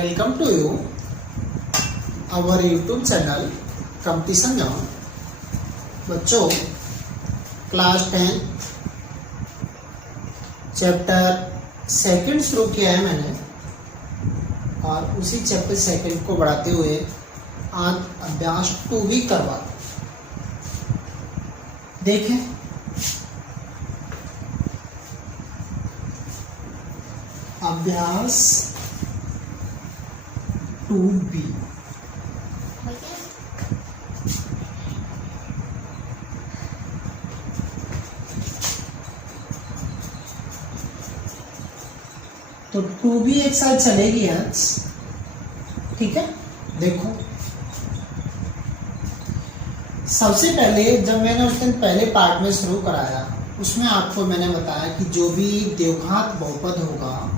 Welcome to you our YouTube channel competition John. बच्चों class 10 chapter second शुरू किया है मैंने और उसी चैप्टर सेकंड को बढ़ाते हुए आज अभ्यास 2 भी करवा देखें। अभ्यास 2B तो 2B एक साथ चलेगी आज, ठीक है। देखो सबसे पहले जब मैंने उस दिन पहले पार्ट में शुरू कराया उसमें आपको मैंने बताया कि जो भी द्विघात बहुपद होगा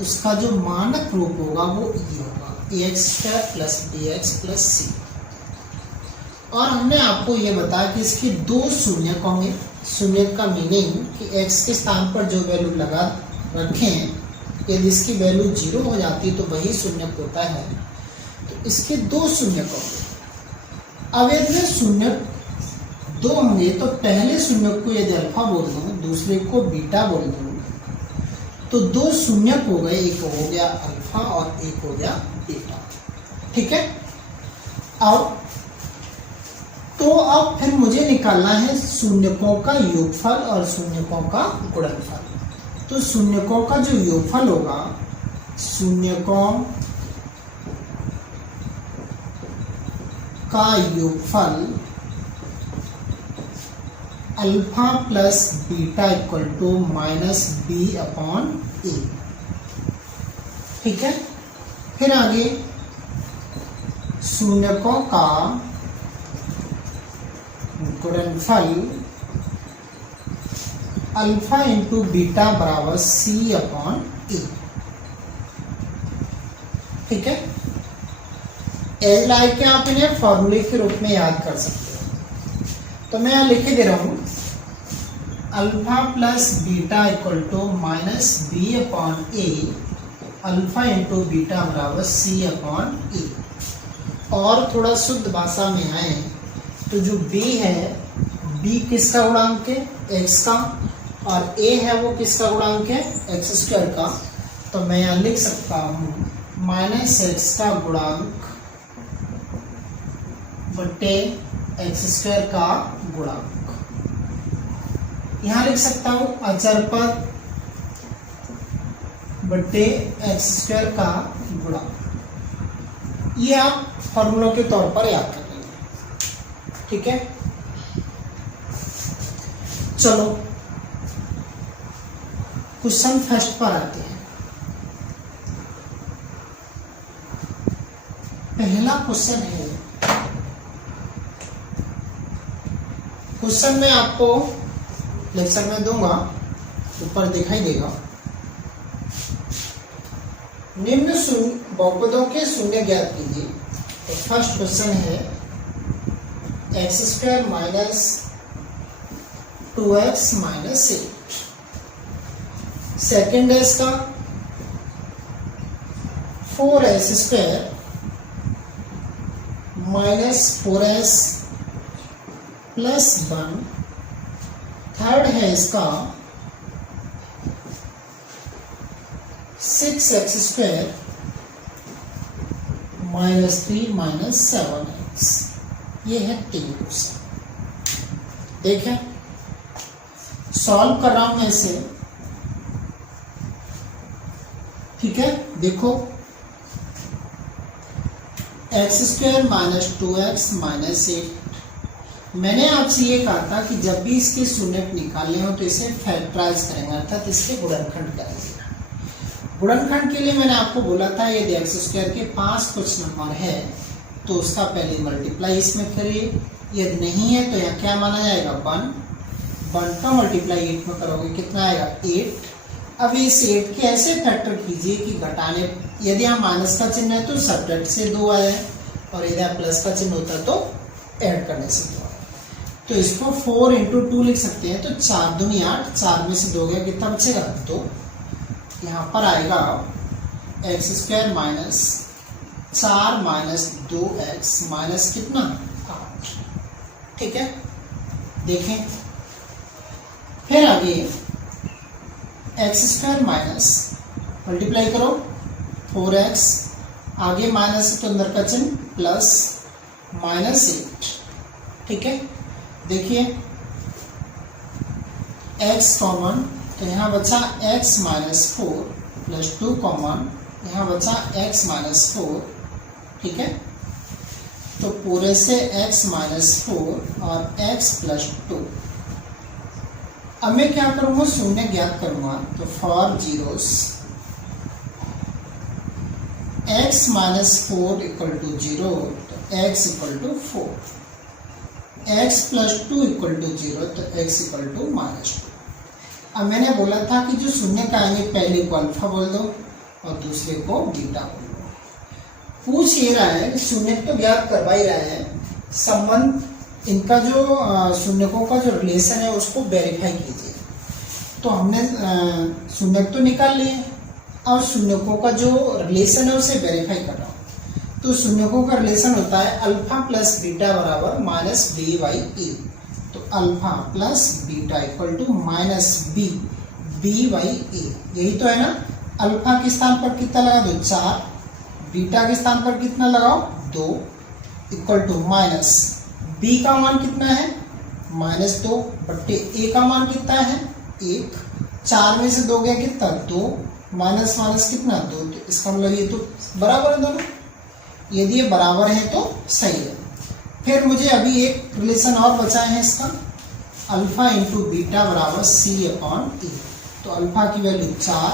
उसका जो मानक रूप होगा वो ये होगा ax² + bx + c। और हमने आपको ये बताया कि इसके दो शून्यक होंगे। शून्यक का मीनिंग कि x के स्थान पर जो वैल्यू लगा रखें यदि इसकी वैल्यू 0 हो जाती तो वही शून्यक होता है। तो इसके दो शून्यक होंगे। अब यदि शून्यक दो होंगे तो पहले शून्यक को यदि अल्फा बोल दूं दूसरे को बीटा बोल दूं तो दो शून्यक हो गए, एक हो गया अल्फा और एक हो गया बीटा, ठीक है। अब फिर मुझे निकालना है शून्यकों का योगफल और शून्यकों का गुणनफल। तो शून्यकों का जो योगफल होगा, शून्यकों का योगफल alpha plus beta equal to -b/a, ठीक है। फिर आगे शून्यकों का गुणनफल अल्फा इंटू बीटा बराबर c/a, ठीक है। एज लाइक के आप इन्हें फॉर्मूले के रूप में याद कर सकते हो। तो मैं यहाँ लिख के दे रहा हूं alpha plus beta equal to -b/a, alpha into beta बराबर c/a। और थोड़ा शुद्ध भाषा में आए तो जो b है, b किसका गुणांक है? x का, और a है वो किसका गुणांक है? x² का। तो मैं यहाँ लिख सकता हूँ -x का गुणांक बटे x² का गुणांक। यहां लिख सकता हूं अचर पद बटे x² का गुणांक। ये आप फॉर्मूलों के तौर पर याद कर लेंगे, ठीक है। चलो क्वेश्चन फर्स्ट पर आते हैं। पहला क्वेश्चन है, क्वेश्चन में आपको लेक्चर में दूंगा, ऊपर दिखाई देगा। निम्न बहुपदों के शून्य ज्ञात कीजिए। तो फर्स्ट क्वेश्चन है x² - 2x - 8। सेकेंड है इसका 4s² - 4s + 1। थर्ड है इसका 6x² - 3 - 7x। ये है 3 क्वेश्चन। देखें सॉल्व कर रहा हूं मैं इसे, ठीक है। देखो x² - 2x - 8। मैंने आपसे ये कहा था कि जब भी इसके शून्यक निकालने हो तो इसे फैक्टराइज करेंगे, अर्थात इसके गुणनखंड करेंगे। गुणनखंड के लिए मैंने आपको बोला था यदि x² के पास कुछ नंबर है तो उसका पहले मल्टीप्लाई इसमें करिए, यदि नहीं है तो यहाँ क्या माना जाएगा 1 का मल्टीप्लाई 8 में करोगे कितना आएगा 8। अब इस 8 के ऐसे फैक्टर कीजिए कि घटाने, यदि यहाँ माइनस का चिन्ह है तो सब्ट्रैक्ट से 2 आए और यदि यहाँ प्लस का चिन्ह होता तो ऐड करने से 2 आए। तो इसको 4 × 2 लिख सकते हैं। तो 4 दूनी 8, 4 में से 2 गया, कितना बचेगा 2। यहाँ पर आएगा x square minus 4 minus 2x minus कितना 8। ठीक है, देखें फिर आगे एक्स स्क्वायर माइनस मल्टीप्लाई करो 4x, आगे माइनस तो अंदर का चिन्ह प्लस माइनस 8। ठीक है, देखिए x कॉमन तो यहाँ बचा x माइनस 4 प्लस 2 कॉमन, यहाँ बचा x माइनस 4। ठीक है, तो पूरे से x माइनस 4 और x प्लस 2। अब मैं क्या करूँगा, शून्य ज्ञात करूँगा। तो for zeros x minus 4 equal to 0, तो x equal to 4, x plus 2 equal to 0, तो x इक्वल टू माइनस 2। अब मैंने बोला था कि जो शून्य का आएंगे पहले को अल्फा बोल दो और दूसरे को बीटा बोल दो। पूछ ये रहा है कि शून्य तो ज्ञात करवा ही रहा है, संबंध इनका जो शून्यकों का जो रिलेशन है उसको वेरीफाई कीजिए। तो हमने शून्यक तो निकाल लिए और शून्यकों का जो रिलेशन है उसे वेरीफाई कर रहा हूँ। तो शून्यकों का रिलेशन होता है अल्फा प्लस बीटा बराबर माइनस बी बाई ए। तो alpha plus beta equal to minus b by a, यही तो है ना। अल्फा के स्थान पर कितना लगा दो 4, बीटा के स्थान पर कितना लगाओ 2, इक्वल टू माइनस बी का मान कितना है माइनस 2 बट्टे ए का मान कितना है 1। 4 में से 2 गया कितना 2, माइनस माइनस कितना 2, तो इसका मतलब ये तो बराबर है दोनों। यदि ये बराबर है तो सही है। फिर मुझे अभी एक रिलेशन और बचा है इसका, अल्फा इंटू बीटा बराबर सी अपॉन ए। तो अल्फा की वैल्यू 4,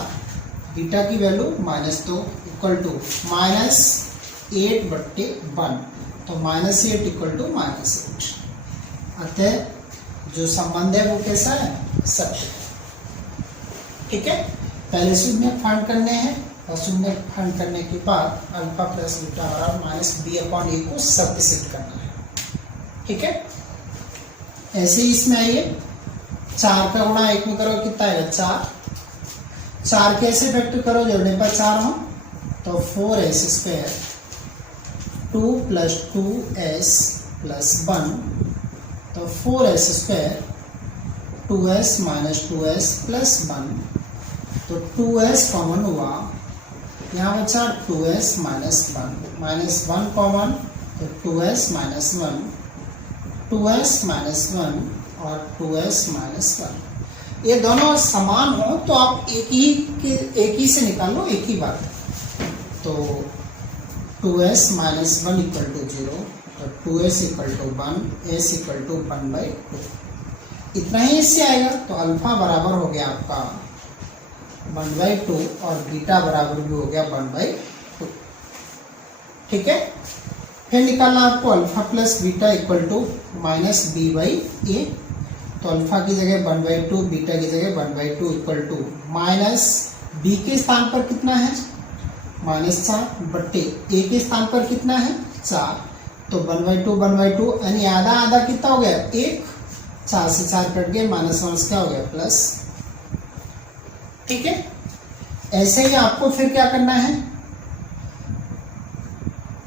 बीटा की value minus 2 equal to minus 8 बट्टे 1, तो माइनस 8 इक्वल टू माइनस 8। अतः जो संबंध है वो कैसा है, सत्य। ठीक है, पहले शून्य फाइंड करने हैं और शून्य फाइंड करने के बाद अल्फा प्लस बीटा बराबर माइनस बी अपॉन ए को सत्य सिद्ध करना है। ठीक है, ऐसे ही इसमें आइए 4 का गुणा 1 में करो कितना आएगा 4, 4 कैसे फैक्टर करो जोड़ने पर 4 हो, तो 4s square 2 plus 2s plus 1, तो 4s square 2s minus 2s plus 1, तो 2s कॉमन हुआ, यहाँ बचा 2s माइनस 1, माइनस 1 कॉमन, तो 2s माइनस 1, 2s माइनस 1 और 2s माइनस 1। ये दोनों समान हो तो आप एक ही से निकाल लो, एक ही बात। तो 2s माइनस 1 इक्वल टू 0, तो 2s equal to 1, s equal to 1/2। इतना ही इससे आएगा। तो अल्फा बराबर हो गया आपका 1/2 और बीटा बराबर भी हो गया 1/2। ठीक है, फिर निकालना आपको alpha plus beta equal to minus b by a. तो अल्फा की जगह 1/2, बीटा की जगह 1/2 इक्वल टू माइनस बी के स्थान पर कितना है माइनस 4 बट्टे ए के स्थान पर कितना है 4, तो 1/2 यानी आधा आधा कितना हो गया 1, 4 से 4 कट गए, माइनस माइनस क्या हो गया प्लस। ठीक है, ऐसे ही आपको फिर क्या करना है,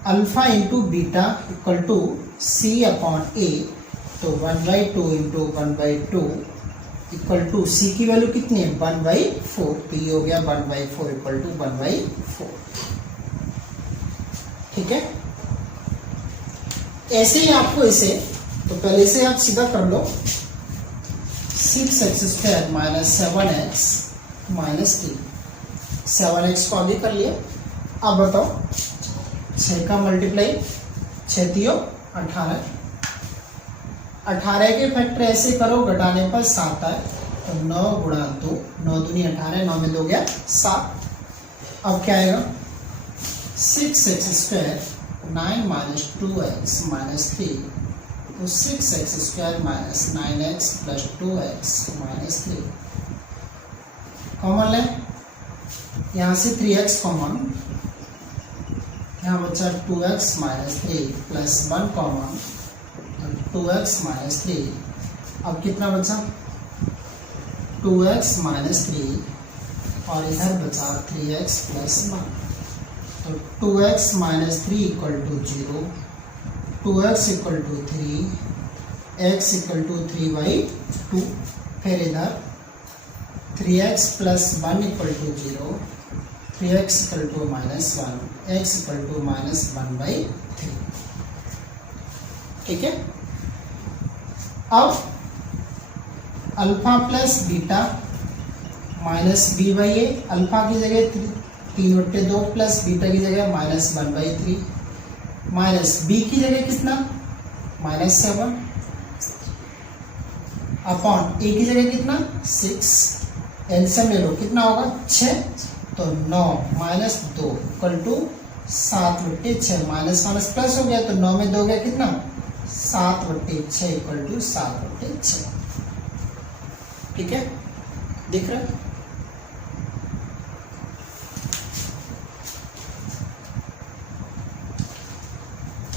alpha into beta equal to c upon a. तो 1/2 इंटू 1/2 इक्वल टू सी की वैल्यू कितनी है 1/4, तो ये हो गया 1/4 इक्वल टू 1/4। ठीक है, ऐसे ही आपको इसे, तो पहले से आप सीधा कर लो, 6x square minus 7x minus 3, 7x को अभी कर लिया। अब बताओ 6 का मल्टीप्लाई 6 3 18, 18 के फैक्टर ऐसे करो घटाने पर 7 आए, तो 9 गुणा 2, 9 दूनी 18, 9 में 2 गया 7। अब क्या आएगा 6x square 9 minus 2x minus 3, तो 6x square minus 9x plus 2x minus 3। Common ले, यहाँ से 3x कॉमन, यहाँ बचा 2x माइनस 3 प्लस 1 कॉमन, तो 2x माइनस 3। अब कितना बचा 2x माइनस 3 और इधर बचा 3x प्लस 1। तो 2x minus 3 equal to 0, 2x equal to 3, x equal to 3/2। फिर इधर 3x plus 1 equal to 0, 3x equal to minus 1, x equal to minus 1/3। ठीक है। अब alpha plus beta minus b/a, alpha की जगह 3/2 प्लस बीटा की जगह माइनस 1/3, माइनस b की जगह कितना -7 अपॉन a की जगह कितना 6, एलसीएम ले लो कितना होगा 6, तो 9 minus 2 equal to 7/6, minus minus plus हो गया तो 9 में 2 गया कितना 7/6 इक्वल टू 7/6। ठीक है, दिख रहा है।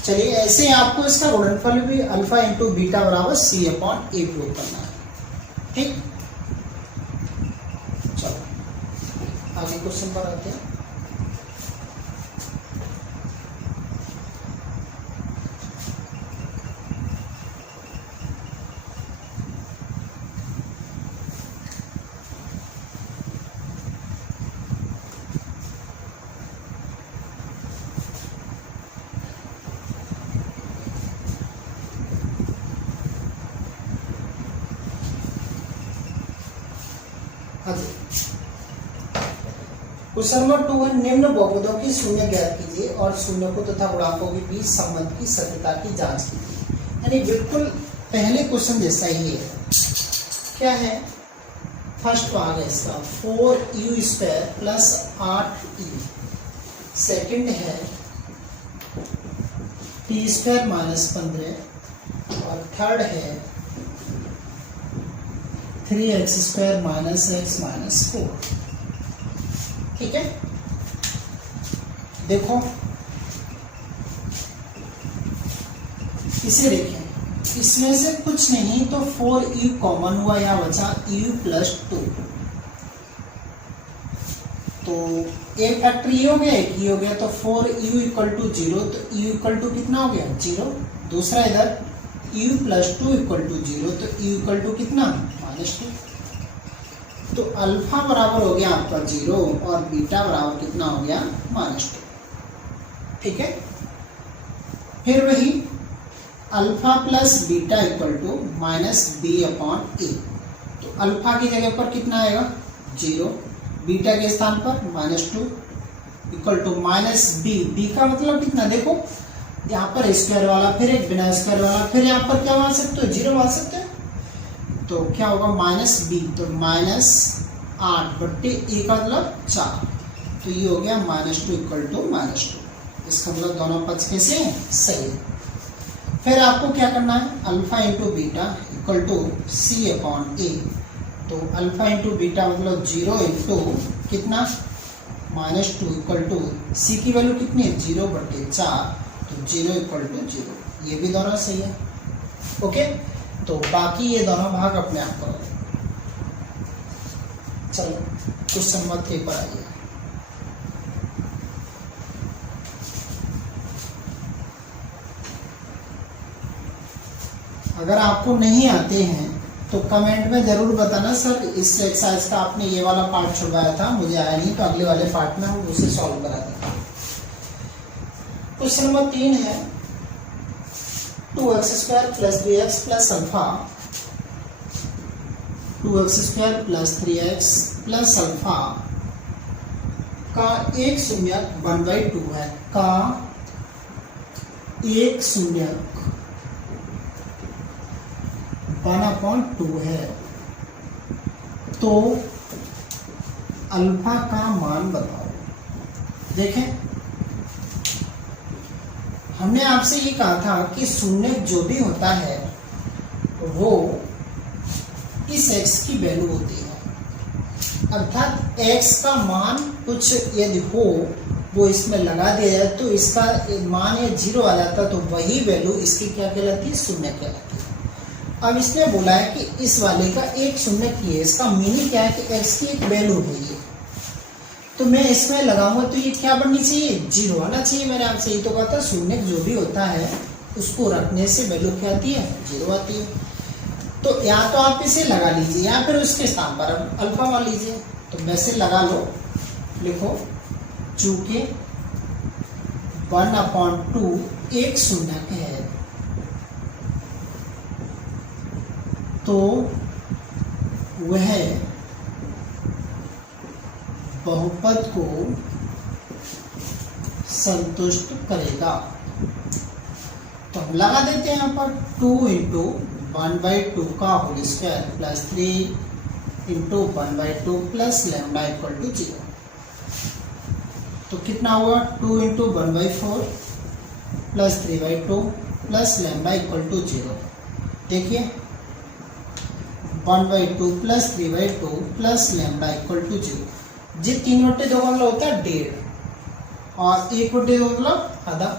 चलिए ऐसे ही आपको इसका गुणनफल भी अल्फा इंटू बीटा बराबर c अपॉन a प्रूव करना है। ठीक, चलो आगे क्वेश्चन पर आते हैं। क्वेश्चन नंबर 2 है, निम्न बहुपदों की शून्य ज्ञात कीजिए और शून्यकों तथा गुणांकों के बीच संबंध की सत्यता की जांच कीजिए। यानी बिल्कुल पहले क्वेश्चन जैसा ही है। क्या है, फर्स्ट भाग है इसका 4u² प्लस 8e, सेकंड है t² माइनस 15 और थर्ड है 3x² माइनस x माइनस 4। ठीक है, देखो इसे देखें, इसमें से कुछ नहीं तो 4u कॉमन हुआ, या बचा u प्लस 2, तो एक फैक्टर ये हो गया, एक ये हो गया, तो 4u इक्वल टू 0, तो u इक्वल टू कितना हो गया 0। दूसरा इधर u प्लस 2 इक्वल टू 0, तो u इक्वल टू कितना -2, तो अल्फा बराबर हो गया आपका 0 और बीटा बराबर कितना हो गया -2। ठीक है, फिर वही alpha plus beta equal to minus b upon a, तो अल्फा की जगह पर कितना आएगा 0, बीटा के स्थान पर -2 इक्वल टू माइनस b का मतलब कितना, देखो यहाँ पर स्क्वायर वाला, फिर एक बिना स्क्वायर वाला, फिर यहाँ पर क्या मान सकते हो 0 मान सकते हो, तो क्या होगा -b, तो -8/a का मतलब 4, तो ये हो गया -2 इक्वल टू -2। इसका मतलब दोनों पक्ष कैसे हैं, सही है। फिर आपको क्या करना है, alpha into beta equal to c upon a, तो अल्फा इंटू बीटा मतलब 0 इंटू कितना -2 इक्वल टू c की वैल्यू कितनी है 0/4, तो 0 इक्वल टू 0, ये भी दोनों सही है। ओके, तो बाकी ये दोनों भाग अपने आप करो। चलो क्वेश्चन नंबर 3 पर आइए। अगर आपको नहीं आते हैं तो कमेंट में जरूर बताना, सर इस एक्सरसाइज का आपने ये वाला पार्ट छुड़वाया था, मुझे आया नहीं, तो अगले वाले पार्ट में हम उसे सॉल्व करा देंगे। क्वेश्चन नंबर 3 है 2x² plus 3x plus alpha, 2x² plus 3x plus alpha का एक शून्यक 1/2 है, का एक शून्यक 1/2 है, तो अल्फा का मान बताओ। देखें, हमने आपसे ये कहा था कि शून्य जो भी होता है वो इस x की वैल्यू होती है, अर्थात x का मान कुछ यदि हो वो इसमें लगा दिया जाए तो इसका मान या 0 आ जाता, तो वही वैल्यू इसकी क्या कहलाती है, शून्य कहलाती है। अब इसने बोला है कि इस वाले का एक शून्य की है, इसका मीनिंग क्या है कि x की एक वैल्यू है ये, तो मैं इसमें लगाऊंगा तो ये क्या बननी चाहिए, 0 आना चाहिए। मैंने आपसे यही तो कहा था, शून्य जो भी होता है उसको रखने से वैल्यू क्या आती है, 0 आती है। तो या तो आप इसे लगा लीजिए या फिर उसके स्थान पर अल्फा मान लीजिए। तो वैसे लगा लो, लिखो चूंकि 1/2 एक शून्यक है तो वह बहुपद को संतुष्ट करेगा। तो हम लगा देते हैं यहाँ पर 2 × 1/2 का whole square plus 3 × 1/2 plus lambda equal to 0। तो कितना हुआ, 2 × 1/4 plus 3/2 plus lambda equal to 0। देखिए 1/2 plus 3/2 plus lambda equal to 0। जी 3/2 का मतलब होता है 1.5 और 1/2 का मतलब आधा।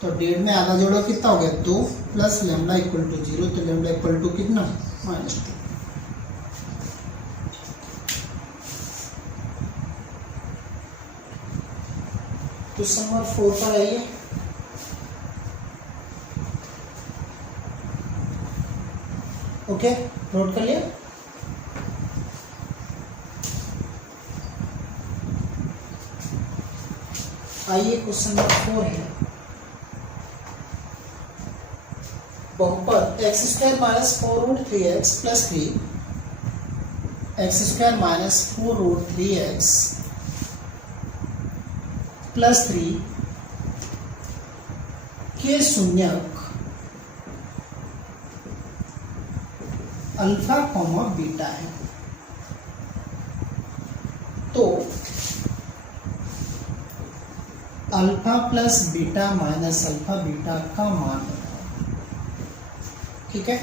तो 1.5 में आधा जोड़ो कितना हो गया, 2 प्लस लैम्डा इक्वल टू 0। तो लैम्डा इक्वल टू कितना, -2। क्वेश्चन नंबर 4 पर आइए। ओके, नोट कर लिया। आइए क्वेश्चन नंबर 4 है, बहुपद x² - 4√3x + 3 x² - 4√3x + 3 के शून्यक अल्फा कॉमा बीटा है। तो alpha plus beta minus alpha beta का मान बताओ। ठीक है,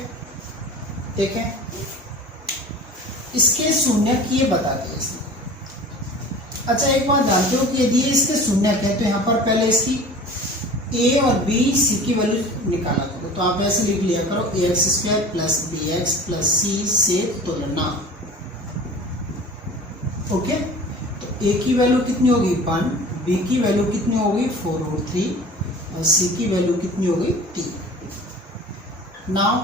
देखें इसके शून्यक ये बता दिए इसने। अच्छा एक बात जानते हो कि यदि इसके शून्यक है तो यहाँ पर पहले इसकी a और b c की वैल्यू निकाला करो। तो आप ऐसे लिख लिया करो, ax² + bx + c से तुलना। ओके, तो a की वैल्यू कितनी होगी 1, b की वैल्यू कितनी होगी 4√3 और c की वैल्यू कितनी होगी 3। नाउ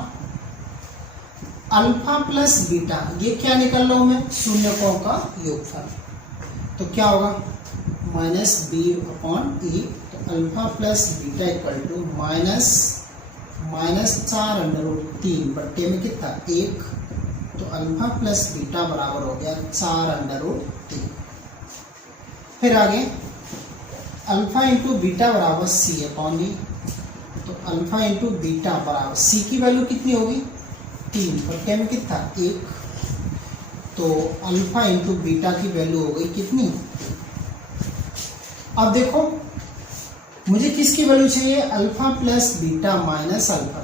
अल्फा प्लस बीटा ये क्या निकल रहा हूं मैं, शून्यकों का योगफल। तो क्या होगा -b/e। तो alpha plus beta equal to -4√3 बट्टे में कितना 1। तो अल्फा प्लस बीटा बराबर हो गया 4√3। फिर आगे अल्फा इंटू बीटा बराबर c/e। तो अल्फा इंटू बीटा बराबर c की वैल्यू कितनी होगी 3 बट्टे में कितना 1। तो अल्फा इंटू बीटा की वैल्यू हो गई कितनी। अब देखो मुझे किसकी वैल्यू चाहिए, alpha plus beta minus alpha.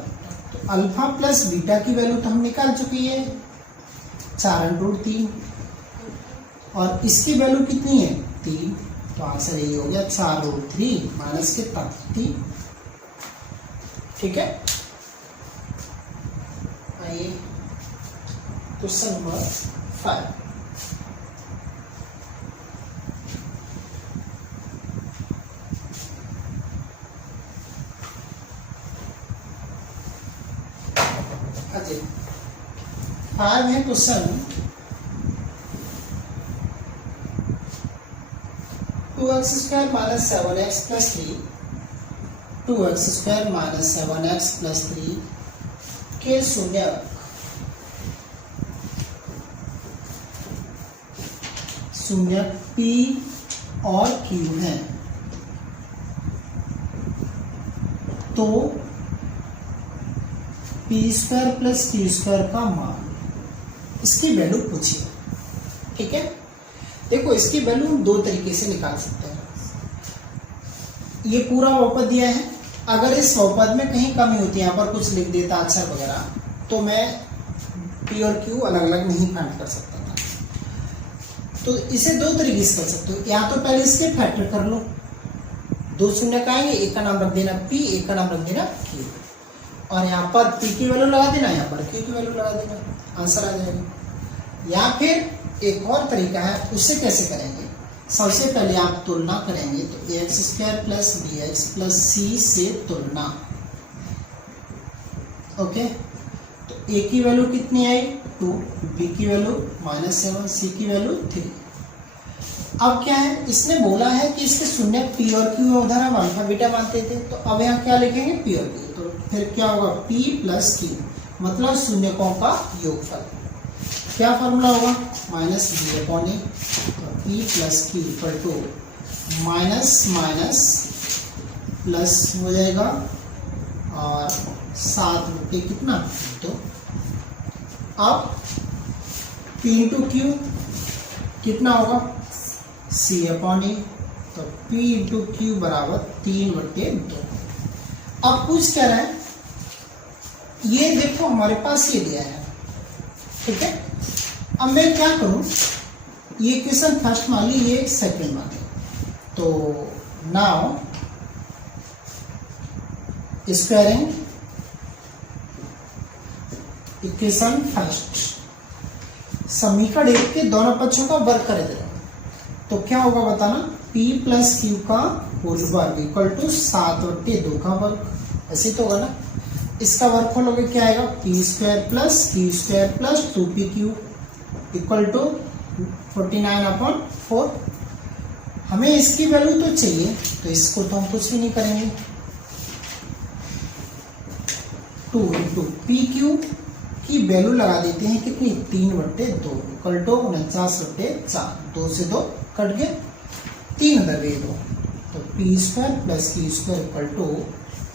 तो अल्फा प्लस बीटा की वैल्यू तो हम निकाल चुके हैं 4√3 और इसकी वैल्यू कितनी है 3। तो आंसर यही हो गया 4√3 माइनस कितना 3। ठीक है, आइए क्वेश्चन नंबर 5। अच्छा 5 है question, 2x² - 7x + 3 2x² - 7x + 3 के शून्यक P और Q है। तो p² + q² का मान, इसकी वैल्यू पूछिए। ठीक है, देखो इसकी वैल्यू हम दो तरीके से निकाल सकते हैं। ये पूरा बहुपद दिया है, अगर इस बहुपद में कहीं कमी होती है, यहाँ पर कुछ लिख देता अक्षर वगैरह, तो मैं p और q अलग अलग नहीं फाइंड कर सकता था। तो इसे दो तरीके से कर सकते हो, या तो पहले इसके फैक्टर कर लो, दो शून्य आएंगे, एक का नाम रख देना p, एक का नाम रख देना q, और यहाँ पर p की वैल्यू लगा देना, यहाँ पर q की वैल्यू लगा देना, आंसर आ जाएगा। या फिर एक और तरीका है, उससे कैसे करेंगे, सबसे पहले आप तुलना करेंगे तो x square plus b x plus c से तुलना। ओके, तो ए की वैल्यू कितनी आई 2, बी की वैल्यू -7, सी की वैल्यू 3। अब क्या है, इसने बोला है कि इसके शून्य पी और क्यू उधर हम अल्फा बीटा मानते थे, तो अब यहाँ क्या लिखेंगे पी और क्यू, तो फिर क्या होगा पी प्लस क्यू मतलब शून्यकों का योगफल। क्या फॉर्मूला होगा -b/a, तो P plus Q equal to minus minus plus हो जाएगा और 7 कितना 2। अब P इंटू क्यू कितना होगा C/E, तो P इंटू क्यू बराबर 3/2। अब पूछ क्या रहा है, ये देखो हमारे पास ये दिया है, ठीक है। अब मैं क्या करूं, ये क्वेश्चन फर्स्ट मान ली, ये सेकंड मान ली, तो नाउ स्क्वायरिंग इक्वेशन फर्स्ट, समीकरण एक के दोनों पक्षों का वर्ग कर देना, तो क्या होगा बताना, P प्लस क्यू का होल वर्ग इक्वल टू 7/2 का वर्ग, ऐसे तो होगा ना। इसका वर्ग खोलोगे क्या आएगा P square plus Q square plus 2pq equal to 49/4। हमें इसकी वैल्यू तो चाहिए, तो इसको तो हम कुछ भी नहीं करेंगे, 2 इंटू पी क्यू की वैल्यू लगा देते हैं कितनी 3/2 इक्वल टू 49/4, 2 से 2 कट गए, 3 दबे 2, तो P square plus Q square equal to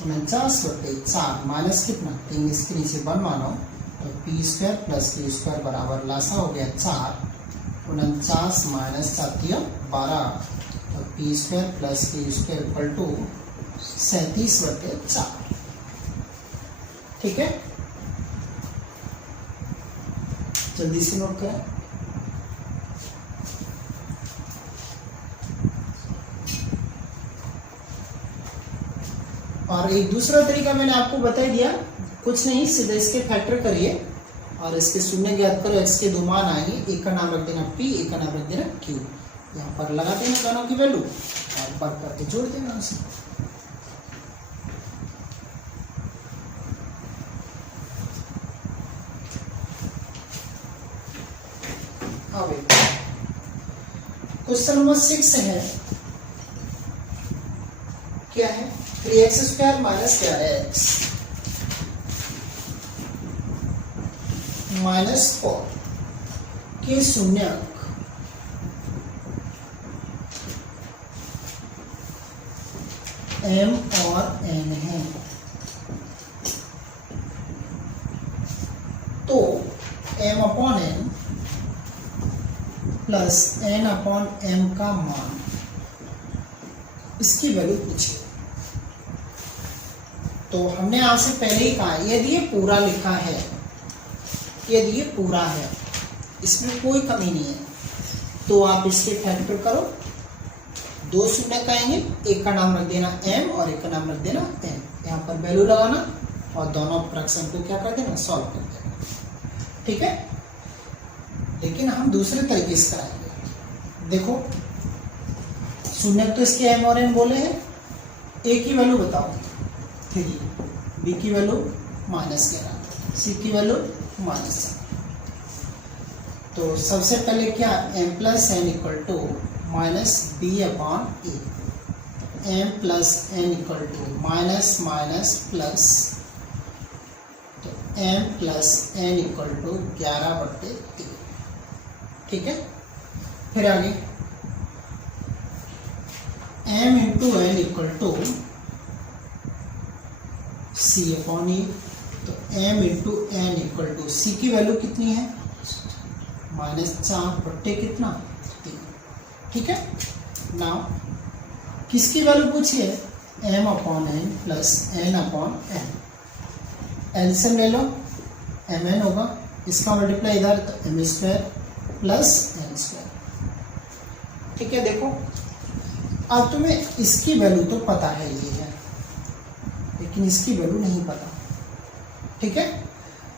49/4 minus कितना 3 इसके नीचे 1 मानो, तो P square plus Q square बराबर लासा हो गया 4, 49 माइनस 4 12, तो P square plus Q square equal to 37/4। ठीक है, जल्दी से नोट करें। और एक दूसरा तरीका मैंने आपको बता दिया, कुछ नहीं, सीधे इसके फैक्टर करिए और इसके शून्य ज्ञात करो, एक्स के 2 मान आएंगे, एक का नाम रख देना पी, एक का नाम रख देना क्यू, यहाँ पर लगा देना दोनों की वैल्यू और वर्ग करके जोड़ देना उसे। क्वेश्चन नंबर 6 है, क्या है 3x² माइनस 11x माइनस 4 के शून्यक m और n है, तो m/n प्लस n/m का मान, इसकी वैल्यू पूछे। तो हमने आपसे पहले ही कहा, यदि ये पूरा लिखा है, यदि ये पूरा है, इसमें कोई कमी नहीं है, तो आप इसके फैक्टर करो, 2 शून्य आएंगे, एक का नाम रख देना m और एक का नाम रख देना n, यहाँ पर वैल्यू लगाना और दोनों फ्रैक्शन को क्या कर देना सॉल्व कर देना। ठीक है, लेकिन हम दूसरे तरीके से कराएंगे। देखो शून्य तो इसके m और n बोले हैं, a की वैल्यू बताओ 3, b की वैल्यू -11, c की वैल्यू -7। तो सबसे पहले क्या m plus n equal to -b/a, m plus n equal to minus minus plus, तो m plus n equal to 11/3। ठीक है, फिर आगे m into n equal to C/E, तो m into n equal to c की value कितनी है -4 कितना 3। ठीक है, नाउ किसकी वैल्यू पूछी है m/n प्लस n/n, एलसीएम ले लो, mn होगा, इसका मल्टीप्लाई इधर तो m² प्लस n²। ठीक है, देखो अब तुम्हें इसकी वैल्यू तो पता है ये है, लेकिन इसकी वैल्यू नहीं पता। ठीक है,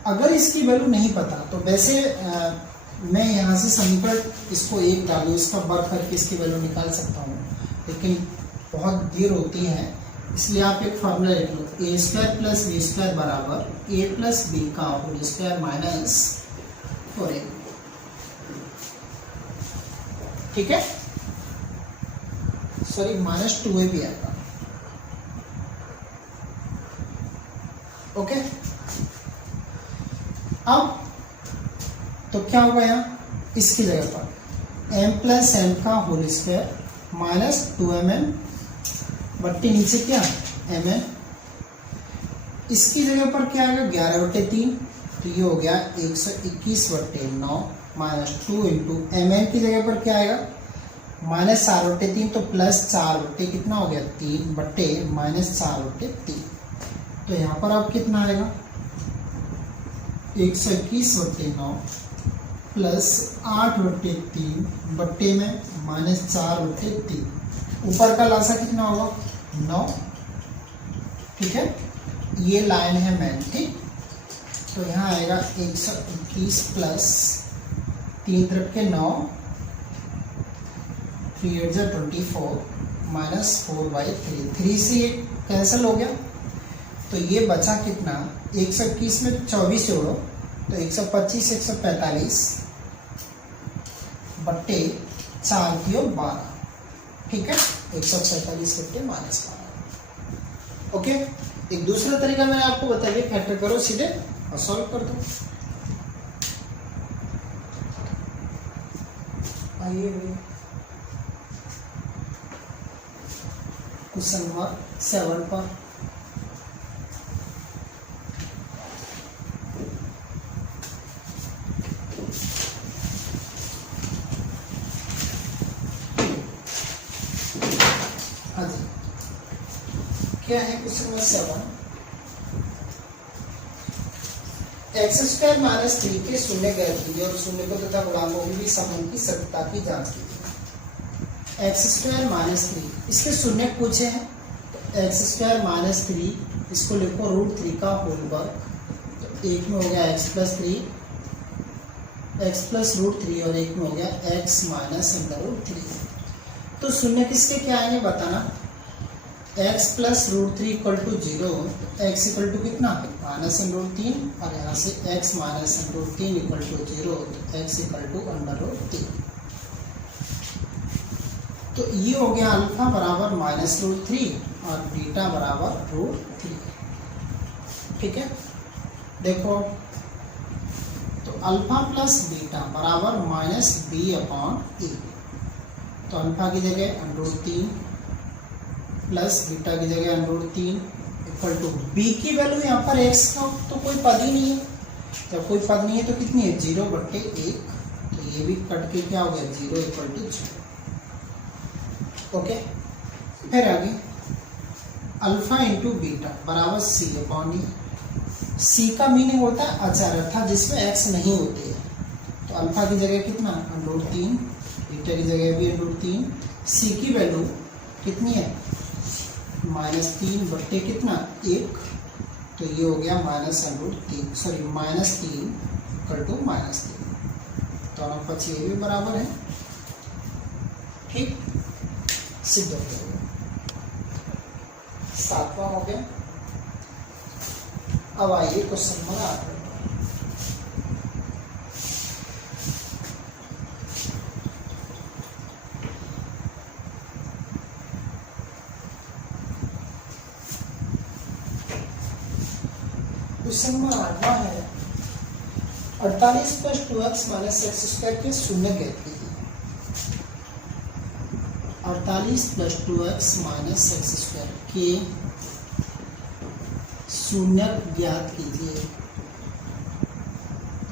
अगर इसकी वैल्यू नहीं पता तो वैसे मैं यहाँ से समीकरण इसको 1 डालूँ, इसका वर्ग करके इसकी वैल्यू निकाल सकता हूँ, लेकिन बहुत देर होती है, इसलिए आप एक फॉर्मूला लिख लो, ए स्क्वायर प्लस बी स्क्वायर बराबर ए प्लस बी का होल स्क्वायर माइनस 4a। ठीक है, सॉरी माइनस 2a भी आएगा। ओके, अब तो क्या होगा यहाँ, इसकी जगह पर m प्लस एम का होल स्क्वायर माइनस 2mm बट्टी नीचे क्या mn, इसकी जगह पर क्या आएगा 11/3, तो ये हो गया 121/9 माइनस 2 इंटू mn की जगह पर क्या आएगा माइनस 4/3, तो प्लस 4 कितना हो गया 3 बट्टे माइनस 4/3, तो यहाँ पर अब कितना आएगा 121/9 प्लस 8/3 बट्टे में माइनस 4/3, ऊपर का लासा कितना होगा 9। ठीक है, ये लाइन है मेन। ठीक, तो यहाँ आएगा 121 प्लस 3 तरफ के 9, 3 8 24 माइनस 4/3, 3 से ये कैंसिल हो गया, तो ये बचा कितना 121 में 24 जोड़ो तो 125 145 बट्टे 4 की और 12। ठीक है, 146 बट्टे माइनस 12। ओके, एक दूसरा तरीका मैंने आपको बताया, फैक्टर करो सीधे और सॉल्व कर दो। आइए क्वेश्चन नंबर 7 पर क्या है question number 7, x square minus 3 के शून्य ज्ञात कीजिए और शून्य को तथा गुणांकों की भी संबंध की सत्यता की जांच कीजिए। एक्स स्क्वायर माइनस 3 इसके शून्य पूछे हैं, तो एक्स स्क्वायर माइनस 3 इसको लिखो √3 का होल वर्ग, तो एक में हो गया x प्लस 3 x प्लस √3 और एक में हो गया x माइनस √3। तो शून्य किसके क्या आएंगे बताना, x plus √3 equal to 0, x equal to कितना माइनस √3 और यहाँ से x माइनस √3 इक्वल टू 0, तो x इक्वल टू √3। तो ये हो गया अल्फा बराबर माइनस √3 और बीटा बराबर √3। ठीक है, देखो तो अल्फा प्लस बीटा बराबर माइनस b/a, तो अल्फा की जगह √3 प्लस बीटा की जगह √3 इक्वल टू b की वैल्यू यहाँ पर x का तो कोई पद ही नहीं है, जब कोई पद नहीं है तो कितनी है 0/1, तो ये भी कट के क्या हो गया 0 इक्वल टू 0। ओके, फिर आगे अल्फा इंटू बीटा बराबर c/e, c का मीनिंग होता है अचर अर्थात जिसमें x नहीं होती है, तो अल्फा की जगह कितना √3, बीटा की जगह भी √3, c की वैल्यू कितनी है -3 बट्टे कितना 1, तो ये हो गया -√3 सॉरी -3 इक्वल टू -3, दोनों पक्ष ये भी बराबर है। ठीक, सिद्ध हो गया, 7वां हो गया। अब आइए क्वेश्चन नंबर 8। क्वेश्चन नंबर 8वां है 48 + 2x - x² के शून्य ज्ञात कीजिए। 48 + 2x - x² के शून्य ज्ञात कीजिए।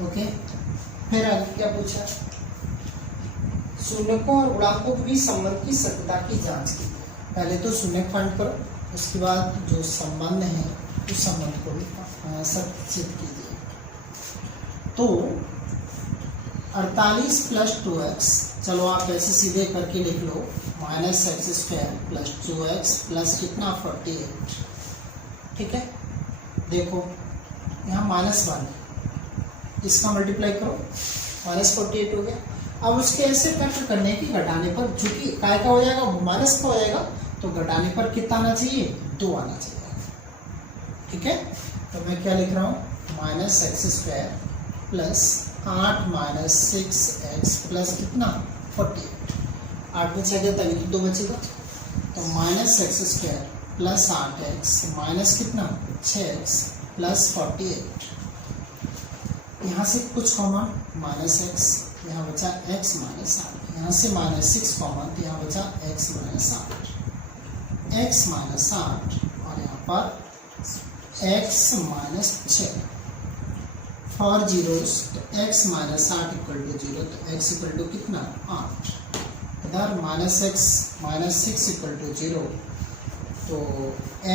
ओके, फिर आगे क्या पूछा, शून्यकों और गुणांकों के बीच संबंध की सत्यता की जांच कीजिए। पहले तो शून्य फाइंड करो, उसके बाद जो संबंध है उस संबंध को भी सत्य कीजिए। तो 48 + 2x, चलो आप ऐसे सीधे करके लिख लो -x² + 2x प्लस कितना 48। ठीक है, देखो यहाँ -1, इसका मल्टीप्लाई करो -48 हो गया। अब उसके ऐसे फैक्टर करने की घटाने पर, चूंकि काय का हो जाएगा, माइनस का हो जाएगा, तो घटाने पर कितना आना चाहिए, 2 आना चाहिए। ठीक है, तो मैं क्या लिख रहा हूँ, -x² प्लस 8 - 6x प्लस कितना 48। 8 में 6 गया तभी तो 2 बचेगा, तो -x² प्लस 8x माइनस कितना 6x प्लस 48। यहाँ से कुछ कॉमन -x, यहाँ बचा x - 8, यहाँ से -6 कॉमन, तो यहाँ बचा x - 8, x - 8 और यहाँ पर x - 6 फॉर जीरोस, तो x - 8 इक्वल टू 0, तो x इक्वल टू कितना 8, इधर -x - 6 इक्वल टू 0, तो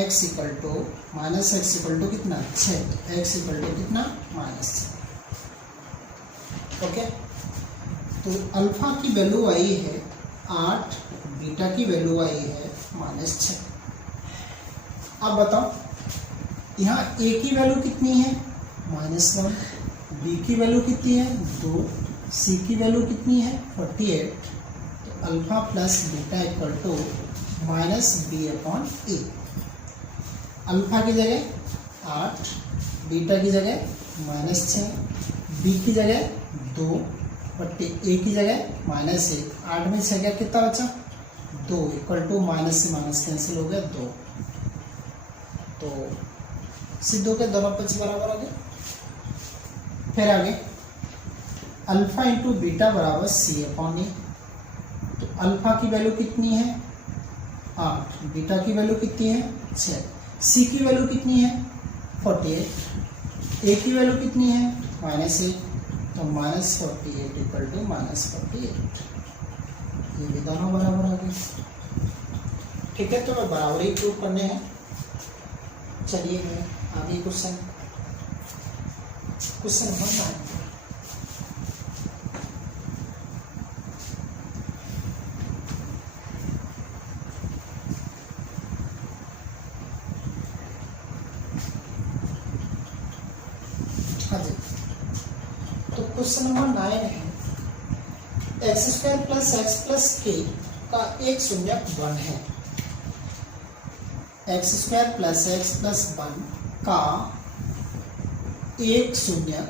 x इक्वल टू कितना 6, तो x इक्वल टू कितना -6। ओके, तो अल्फा की वैल्यू आई है 8, बीटा की वैल्यू आई है -6। अब बताओ यहाँ a की वैल्यू कितनी है -1, b की वैल्यू कितनी है 2, c की वैल्यू कितनी है 48, तो alpha plus beta equal to -b/a। Alpha की जगह 8, बीटा की जगह -6, b की जगह 2 बट्टे a की जगह -1, 8 में 6 गया कितना बचा 2, इक्वल टू माइनस से माइनस कैंसिल हो गया 2, तो सिद्ध हो गए, दोनों पक्ष बराबर हो गए। फिर आगे अल्फा इंटू बीटा बराबर c/a, तो अल्फा की वैल्यू कितनी है 8, बीटा की वैल्यू कितनी है 6, c की वैल्यू कितनी है 48, a की वैल्यू कितनी है -1, तो -48 इक्वल टू -48, ये भी दोनों बराबर आ गए। ठीक है, तो मैं बराबरी प्रूव करने हैं। चलिए मैं आगे क्वेश्चन बनना है। तो क्वेश्चन नंबर 9 है, x² plus x plus k का एक शून्यक 1 है। x² प्लस x प्लस 1 का एक शून्यक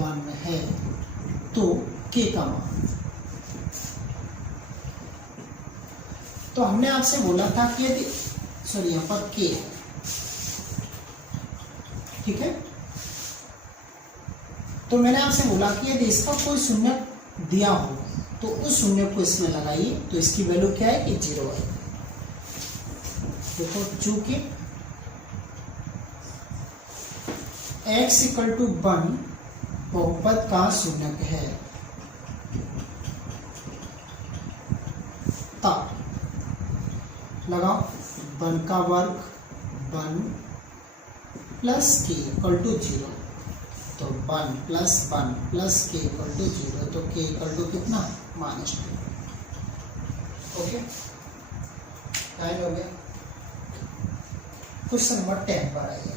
1 है, तो k का मान। तो हमने आपसे बोला था कि यदि यहाँ पर k है, ठीक है, तो मैंने आपसे बोला कि यदि इसका कोई शून्यक दिया हो तो उस शून्य को इसमें लगाइए, तो इसकी वैल्यू क्या है कि 0 है। देखो चूंकि x इक्वल टू 1 बहुपद का शून्यक है, तब लगाओ 1 का वर्ग 1 प्लस k इक्वल टू 0, तो 1 प्लस k इक्वल टू 0, तो k इक्वल टू कितना -2। ओके, टाइम हो गया। क्वेश्चन नंबर 10 पर आइए।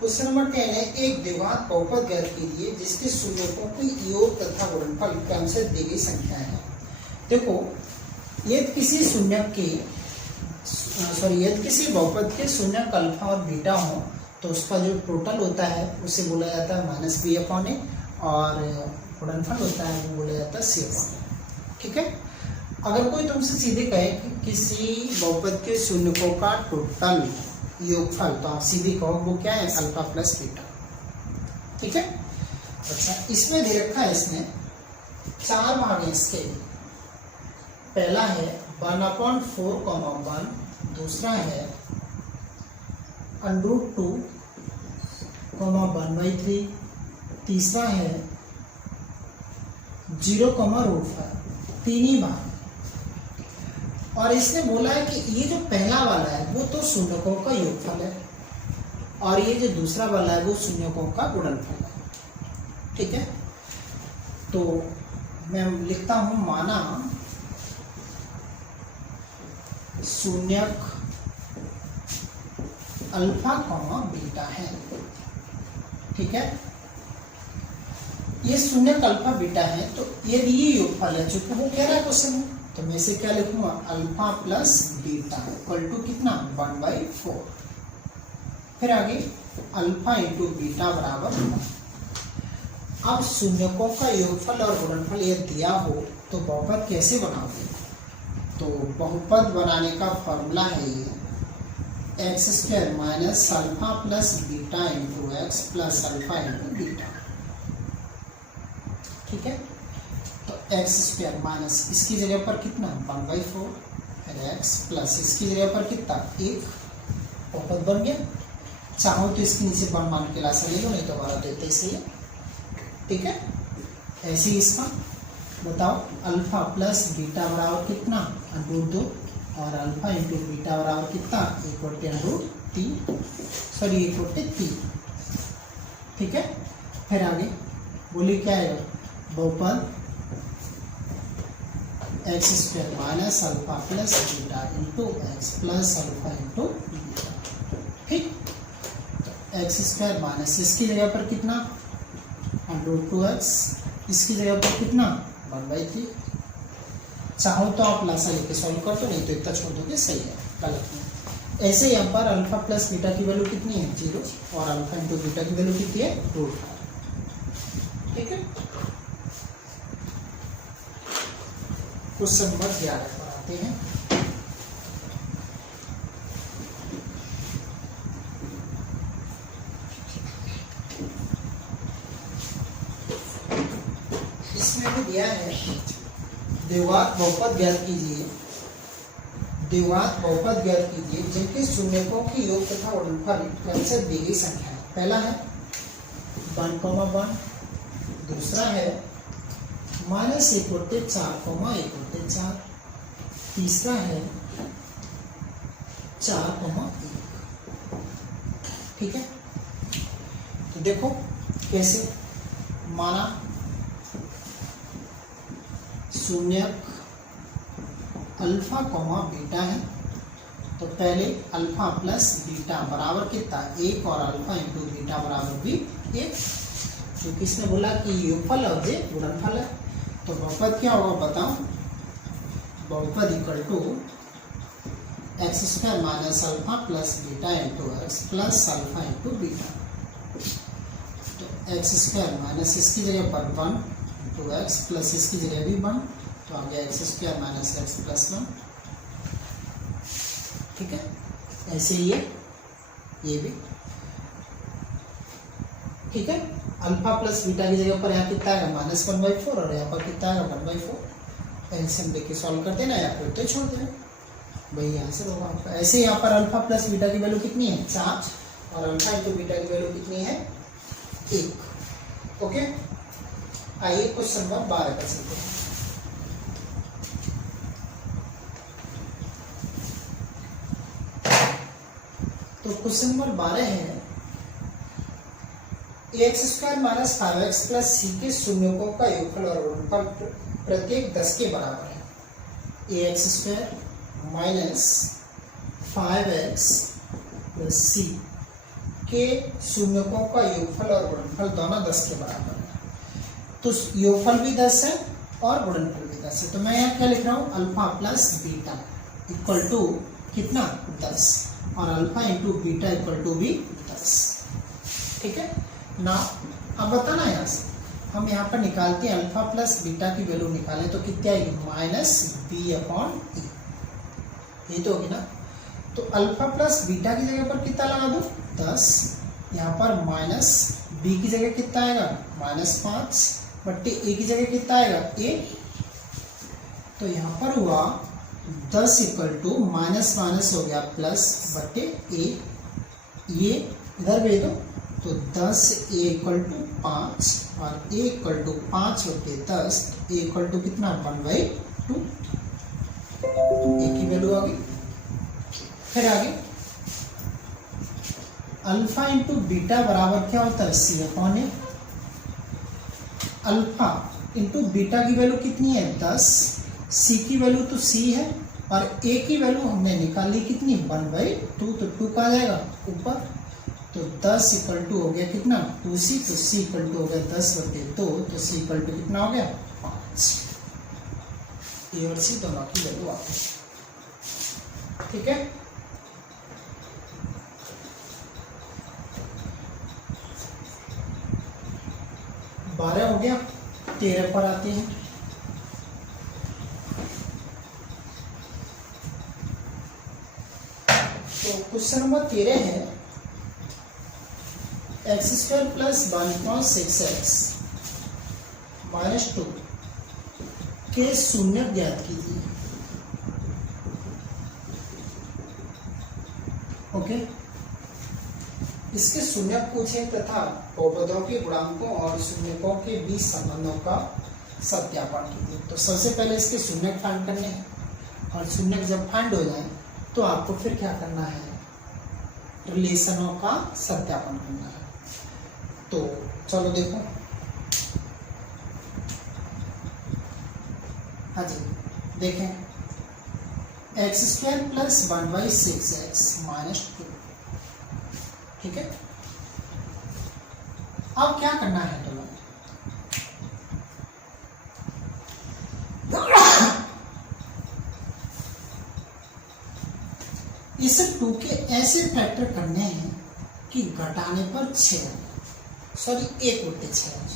क्वेश्चन नंबर 10 है, एक द्विघात बहुपद ज्ञात कीजिए जिसके शून्यकों की योग तथा गुणनफल क्रम से दी गई संख्या है। देखो यदि किसी शून्यक के यदि किसी बहुपद के शून्यक अल्फा और बीटा हो तो उसका जो टोटल होता है उसे बोला जाता है -b/a, और गुणनफल होता है वो बोला जाता है c/a। ठीक है, अगर कोई तुमसे सीधे कहे कि किसी बहुपद के शून्यकों का टोटल योगफल, तो आप सीधे कहो वो क्या है अल्फा प्लस बीटा। ठीक है, अच्छा इसमें दे रखा है, इसने 4 भाग हैं इसके। पहला है 1/4, 1, दूसरा है √2, 1/3, तीसरा है 0, तीन ही भाग। और इसने बोला है कि ये जो पहला वाला है वो तो शून्यकों का योगफल है, और ये जो दूसरा वाला है वो शून्यकों का गुणनफल है। ठीक है, तो मैं लिखता हूं, माना शून्यक अल्फा कॉमा बीटा है। ठीक है, ये शून्यक अल्फा बीटा है, तो ये योगफल है चूंकि वो कह रहा है क्वेश्चन में, तो मैं इसे क्या लिखूंगा, alpha plus beta equal to कितना 1/4। फिर आगे अल्फा इंटू बीटा बराबर 1। अब शून्यकों का योगफल और गुणनफल ये दिया हो तो बहुपद कैसे बनाओगे, तो बहुपद बनाने का फॉर्मूला है ये x square minus alpha plus beta into X plus alpha into beta. ठीक है, तो एक्स स्क्वायर माइनस इसकी जगह पर कितना 1/4, फिर एक्स प्लस इसकी जगह पर कितना 1, बहुपद बन गया। चाहो तो इसके नीचे 1 मान के ला सकते हो, नहीं तो हमारा देते ही सही है। ठीक है, ऐसे ही इसका बताओ अल्फा प्लस बीटा बराबर कितना √2 और अल्फा इंटू बीटा बराबर कितना √3, सॉरी √3। ठीक है, फिर आगे बोलिए क्या आएगा, बहुपद x square minus alpha plus beta into X plus alpha into beta. ठीक, तो एक्स स्क्वायर माइनस इसकी जगह पर कितना √2x, इसकी जगह पर कितना 1/3। चाहो तो आप लासा लेके सॉल्व कर दो, नहीं तो इतना छोड़ दोगे, सही है, गलत नहीं। ऐसे ही यहाँ पर अल्फा प्लस बीटा की वैल्यू कितनी है 0 और अल्फा इंटू बीटा की वैल्यू कितनी है √5। ठीक है, क्वेश्चन नंबर 11 पर आते हैं। इसमें भी दिया है द्विघात बहुपद ज्ञात कीजिए, द्विघात बहुपद ज्ञात कीजिए जिनके शून्यकों की योग तथा गुणनफल क्रमशः दी गई संख्या है। पहला है 1,1, दूसरा है -1/4,1/4, तीसरा है 4,1। ठीक है, तो देखो कैसे माना, शून्यक अल्फा कॉमा बीटा है, तो पहले अल्फा प्लस बीटा बराबर कितना 1 और अल्फा इंटू बीटा बराबर भी 1, क्योंकि इसने बोला कि योगफल और ये गुणनफल है। तो बहुपद क्या होगा बताओ, बहुपद equal to X square minus alpha plus beta into X plus alpha into beta. तो एक्स स्क्वायर माइनस इसकी जगह पर 1 इंटू एक्स प्लस इसकी जगह भी 1, तो आ गया x square minus x plus 1। ठीक है, ऐसे ही है ये भी। ठीक है, अल्फा प्लस बीटा की जगह पर यहाँ कितना आएगा -1/4 और यहाँ पर कितना आएगा 1/4। एलसीएम लेके सॉल्व कर देना या फिर तो छोड़ देना भाई, यहाँ से होगा आपका। ऐसे यहाँ पर अल्फा प्लस बीटा की वैल्यू कितनी है 4 और अल्फा इंटू बीटा की वैल्यू कितनी है 1। ओके, आइए क्वेश्चन नंबर 12 पर चलते हैं। तो क्वेश्चन नंबर 12 है x square minus 5x plus c के शून्यकों का योगफल और गुणनफल प्रत्येक 10 के बराबर है। X square minus 5x plus c के शून्यकों का योगफल और गुणनफल दोनों 10 के बराबर है। तो योगफल भी 10 है और गुणनफल भी 10 है, तो मैं यहाँ क्या लिख रहा हूँ alpha plus beta equal to कितना 10 और alpha into beta equal to भी 10। ठीक है ना, अब बताना यहाँ से हम यहाँ पर निकालते हैं अल्फा प्लस बीटा की वैल्यू निकालें तो कितनी आएगी -b/e, ये तो होगी ना। तो अल्फा प्लस बीटा की जगह पर कितना लगा दो 10, यहाँ पर माइनस b की जगह कितना आएगा -5 बट्टे a की जगह कितना आएगा a, तो यहाँ पर हुआ 10 इक्वल टू माइनस माइनस हो गया प्लस बट्टे a, ये इधर भेज दो तो 10 a इक्वल टू 5 और a इक्वल टू 5 बट्टे 10, a इक्वल टू कितना 1/2, a की वैल्यू आ गई। फिर आगे अल्फा इंटू बीटा बराबर क्या होता है c/a। अल्फा इंटू बीटा की वैल्यू कितनी है 10, c की वैल्यू तो c है और a की वैल्यू हमने निकाली कितनी 1/2, तो 2 कहाँ जाएगा ऊपर, तो 10 इक्वल टू हो गया कितना 2c, तो c इक्वल टू हो गया 10/2, तो c इक्वल टू कितना हो गया 5। ए और सी दोनों की वैल्यू आ गई। ठीक है, बारह हो गया, 13 पर आते हैं। तो क्वेश्चन नंबर 13 है x² प्लस 1.6x माइनस 2 के शून्य ज्ञात कीजिए। ओके, इसके शून्य पूछे तथा बहुपदों के गुणांकों और शून्यकों के बीच संबंधों का सत्यापन कीजिए। तो सबसे पहले इसके शून्य फाइंड करने हैं, और शून्य जब फाइंड हो जाए तो आपको फिर क्या करना है, रिलेशनों का सत्यापन करना है। तो चलो देखो, हाँ जी देखें, x² प्लस 1/6x माइनस 2। ठीक है, अब क्या करना है तो इस 2 के ऐसे फैक्टर करने हैं कि घटाने पर 6, सॉरी 1/6।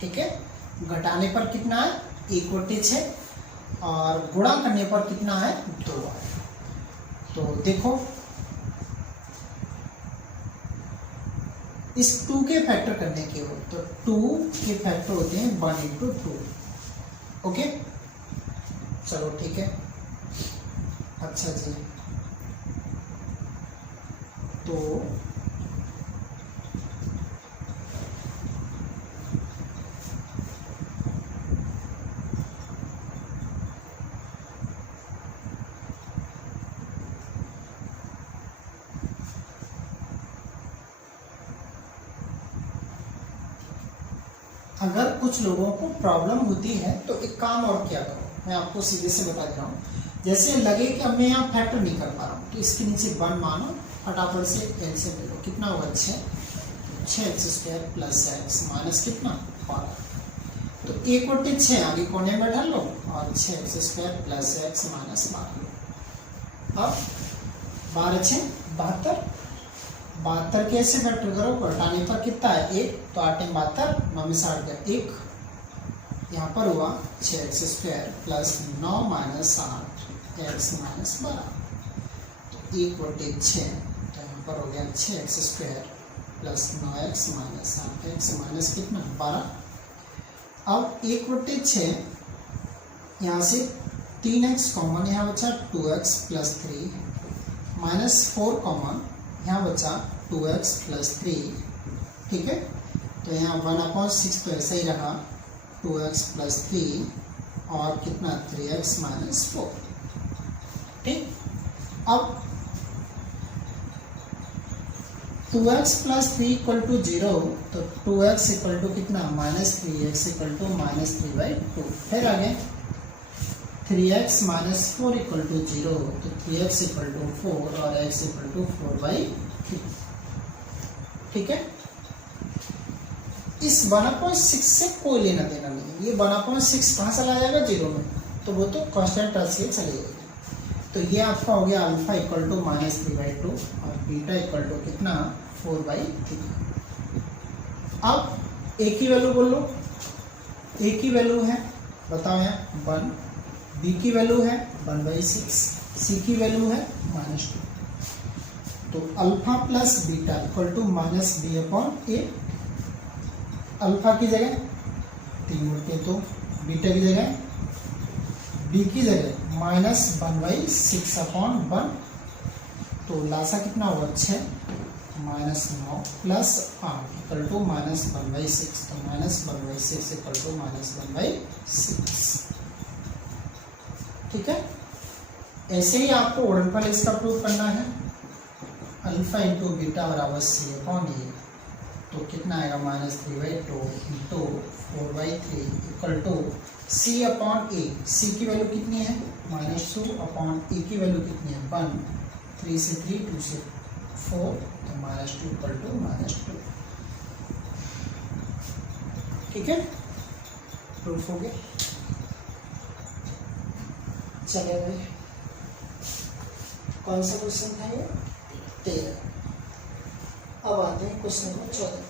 ठीक है, घटाने पर कितना है 1/6, और गुणा करने पर कितना है 2 है। तो देखो, इस 2 के फैक्टर करने के हो तो 2 के फैक्टर होते हैं 1/2। ओके, चलो ठीक है। अच्छा जी, तो अगर कुछ लोगों को प्रॉब्लम होती है तो एक काम और क्या करो, मैं आपको सीधे से बता दे रहा हूँ। जैसे लगे कि अब मैं यहाँ फैक्टर नहीं कर पा रहा हूँ, तो इसके नीचे 1 मानो, फटाफट से एल से ले लो, कितना होगा 6x² प्लस x माइनस कितना 12। तो 1/6 आगे कोने में डाल लो, और 6x² प्लस x माइनस 12। अब 12×6 72, 72 कैसे फैक्टर करो, घटाने पर कितना है 1, तो 8×72 9 में 60 गया 1। यहाँ पर हुआ 6x² plus 9 minus 8 x minus 12, तो 1/6, तो यहाँ पर हो गया 6x² plus 9x minus 8 x minus कितना 12। अब 1/6, यहाँ से 3x कॉमन, यहाँ बचा 2x प्लस 3 माइनस 4 कॉमन, यहाँ बचा 2x प्लस 3। ठीक है, तो यहाँ 1/6 तो ऐसा ही रहा, 2x प्लस 3 और कितना 3x माइनस 4। ठीक, अब 2x प्लस 3 इक्वल टू 0, तो 2x इक्वल टू कितना minus 3x equal to minus 3/2। फिर आगे 3x माइनस 4 इक्वल टू 0, तो 3x इक्वल टू 4 और x इक्वल टू 4/3। ठीक है, इस 1/6 से कोई लेना देना नहीं, ये 1/6 कहाँ चला जाएगा 0 में, तो वो तो कांस्टेंट टर्म से चले जाएगा। तो ये आपका हो गया अल्फा इक्वल टू माइनस 3/2 और बीटा इक्वल टू कितना 4/3। अब a की वैल्यू बोलो, a की वैल्यू है बताओ यहाँ 1, b की वैल्यू है 1/6, c की वैल्यू है -2। तो alpha plus beta equal to minus b/a। Alpha की जगह 3/2, बीटा की जगह b की जगह माइनस 1/6/1। तो लासा कितना होगा 6 minus 9 plus 8 equal to minus 1/6। तो माइनस 1/6 इक्वल टू माइनस 1/6। ठीक है, ऐसे ही आपको गुणनफल इसका प्रूव करना है, अल्फा इंटू बीटा बराबर c/a। तो कितना आएगा minus 3/2 into 4/3 equal to c/a। c की वैल्यू कितनी है -2 अपॉन ए की वैल्यू कितनी है 1, 3 से 3, 2 से 4, तो -2 इक्वल टू -2। ठीक है, प्रूफ हो गया। चलिए भाई, कौन सा क्वेश्चन था ये? 13। अब आते हैं क्वेश्चन नंबर 14।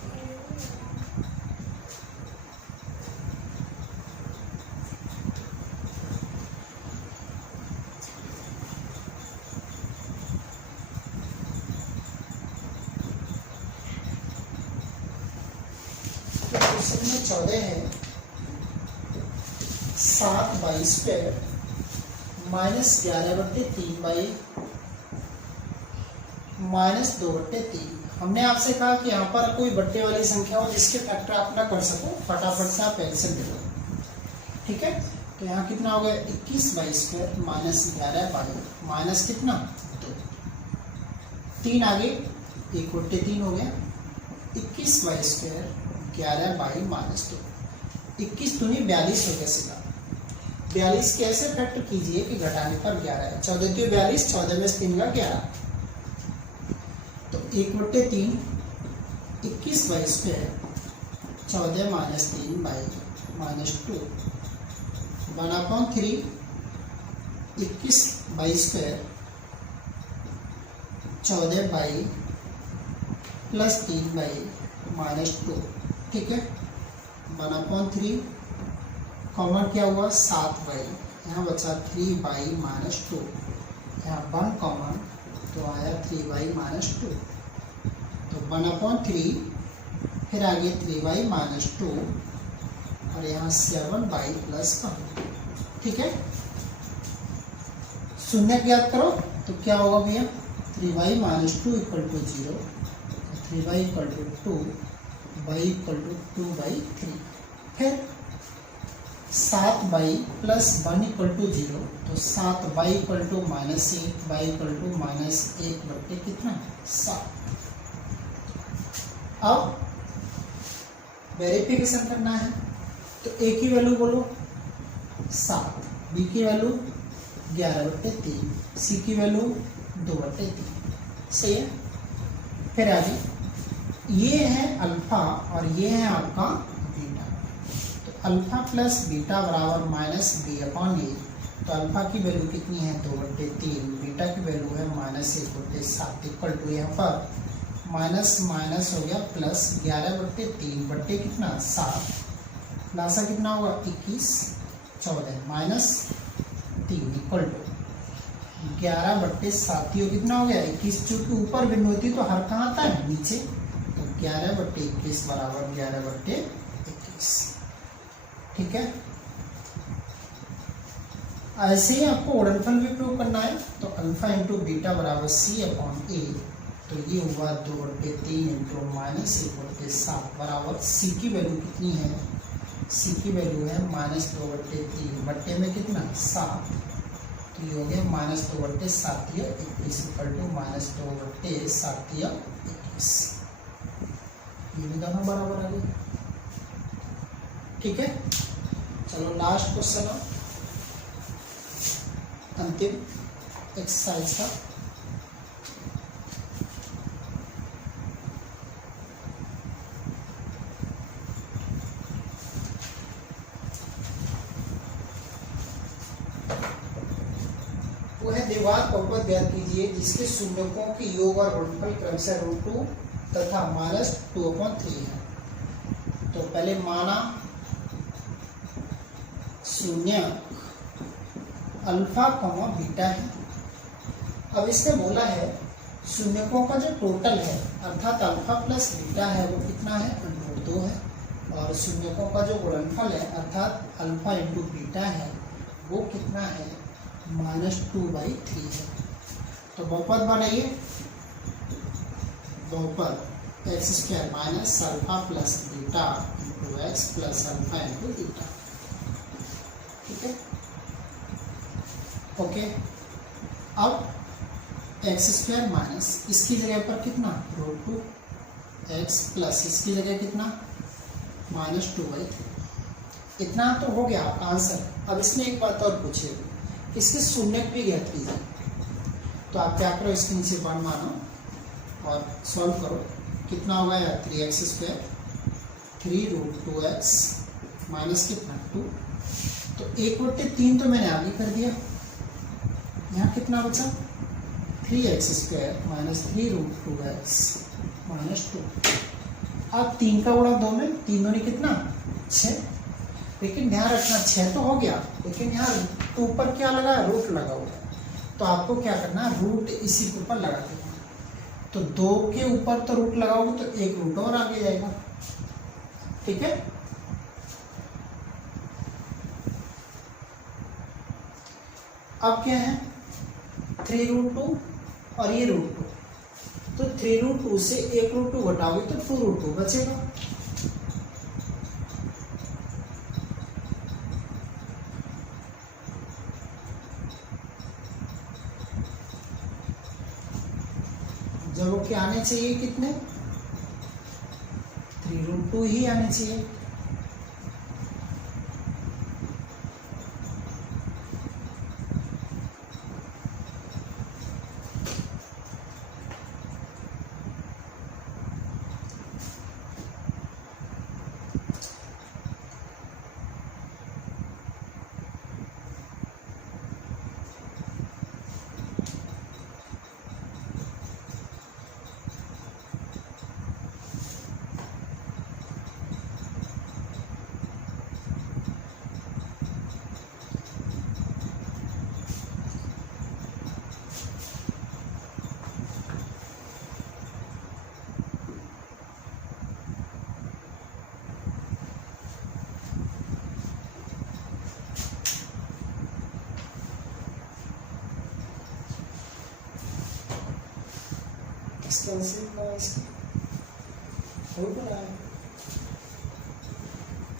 क्वेश्चन में 14 है 7/2 -11/3 बाई -2/3। हमने आपसे कहा कि यहाँ पर कोई बट्टे वाली संख्या हो जिसके फैक्टर आप ना कर सको, फटाफट से आप एलसीएम ले लो। ठीक है, तो यहाँ कितना हो गया 21/2 -11 बाई माइनस कितना 2, 3 आगे 1/3 हो गया, 21/2 11 बाई -2, 21 दूनी 42 हो गया सीधा। 42 कैसे फैक्टर कीजिए कि घटाने पर 11 है, 14 तो 42, 14 में 3 का 11, तो 1/3 21/2 14 -3 बाई -2 1/3 21/2 14 बाई +3 बाई -2। ठीक है, 1/3 कॉमन क्या हुआ 7 बाई, यहाँ बचा 3 बाई -2, यहाँ 1 कॉमन तो आया 3 बाई -2, तो 1/3 फिर आगे 3 बाई -2 और यहाँ 7 बाई +1। ठीक है, शून्य ज्ञात करो तो क्या होगा भैया 3 Y -2 equal to 0, 3 Y equal to 2, Y equal to 2/3, फिर 7 बाई +1 इक्वल टू 0, तो 7 Y equal to -1 Y equal to -1 बट्टे कितना 7। अब वेरिफिकेशन करना है, तो ए की वैल्यू बोलो 7, बी की वैल्यू 11/3, सी की वैल्यू 2/3। सही है, फिर आगे ये है अल्फा और ये है आपका बीटा, तो अल्फा प्लस बीटा बराबर -b/a, तो अल्फा की वैल्यू कितनी है 2/3, बीटा की वैल्यू है -1/7 इक्वल टू यहाँ पर माइनस माइनस हो गया प्लस 11/3 बट्टे कितना 7, लासा कितना होगा 21 14 -3 इक्वल टू 11/7 कितना हो गया 21, चूंकि ऊपर बिंदु होती तो हर कहाँ आता है नीचे, तो 11/21 बराबर 11/21। ठीक है, ऐसे ही आपको गुणनफल भी प्रूव करना है, तो अल्फा इंटू बीटा बराबर c/a, तो ये हुआ 2/3 इंटू -1/7 बराबर सी की वैल्यू कितनी है, सी की वैल्यू है -2/3 बट्टे में कितना 7, तो ये हो गया -2/7 21 इक्वल टू -2/7 21, ये भी दोनों बराबर आ गए। ठीक है, चलो लास्ट क्वेश्चन है अंतिम एक्सरसाइज का। वो है द्विघात बहुपद ज्ञात कीजिए जिसके शून्यकों के योग और गुणनफल क्रमशः √2 तथा -2/3 है। तो पहले माना शून्य अल्फा कॉमा बीटा है। अब इसने बोला है शून्यकों का जो टोटल है अर्थात अल्फा प्लस बीटा है वो कितना है √2 है, और शून्यकों का जो गुणनफल है अर्थात अल्फा इंटू बीटा है वो कितना है -2/3 है। तो बहुपद बनाइए, बहुपद x² minus alpha plus beta into X plus alpha into beta. ठीक है, ओके। अब x² माइनस इसकी जगह पर कितना √2 x प्लस इसकी जगह कितना -2/3, इतना तो हो गया आपका आंसर। अब इसने एक बात और पूछी इसके शून्यक भी ज्ञात कीजिए। तो आप क्या करो, इसके नीचे 1 मानो और सॉल्व करो। कितना होगा यार, 3x² 3√2x माइनस कितना 2। तो 1/3 तो मैंने आगे कर दिया। यहाँ कितना बचा, 3x² माइनस 3√2x माइनस 2। अब 3 का गुणा 2 में, 3 दूनी कितना 6। लेकिन ध्यान रखना 6 तो हो गया, लेकिन यहाँ ऊपर क्या लगा, रूट लगा हुआ है। तो आपको क्या करना है, रूट इसी के ऊपर लगा देना। तो 2 के ऊपर तो रूट लगाओगे तो 1 रूट और आगे जाएगा। ठीक है, अब क्या है 3√2 और ये √2। तो 3√2 से 1√2 घटाओगे तो 2√2 बचेगा। जब वो क्या आने चाहिए, कितने 3√2 ही आने चाहिए।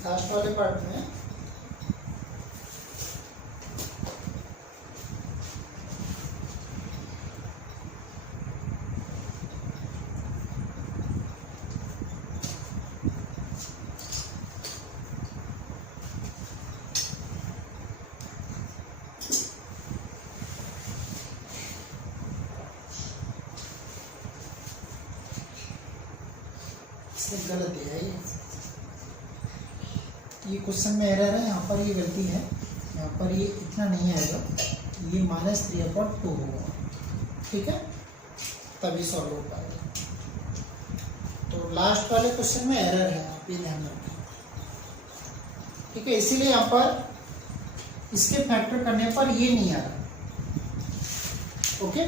लास्ट वाले पार्ट में गलत दिया है। ये क्वेश्चन में एरर है, यहाँ पर ये गलती है। यहाँ पर ये इतना नहीं आएगा, ये -3/2 होगा। ठीक है, तभी सॉल्व हो पाएगा। तो लास्ट वाले क्वेश्चन में एरर है, आप ये ध्यान रखें। ठीक है, इसीलिए यहाँ पर इसके फैक्टर करने पर ये नहीं आ रहा। ओके।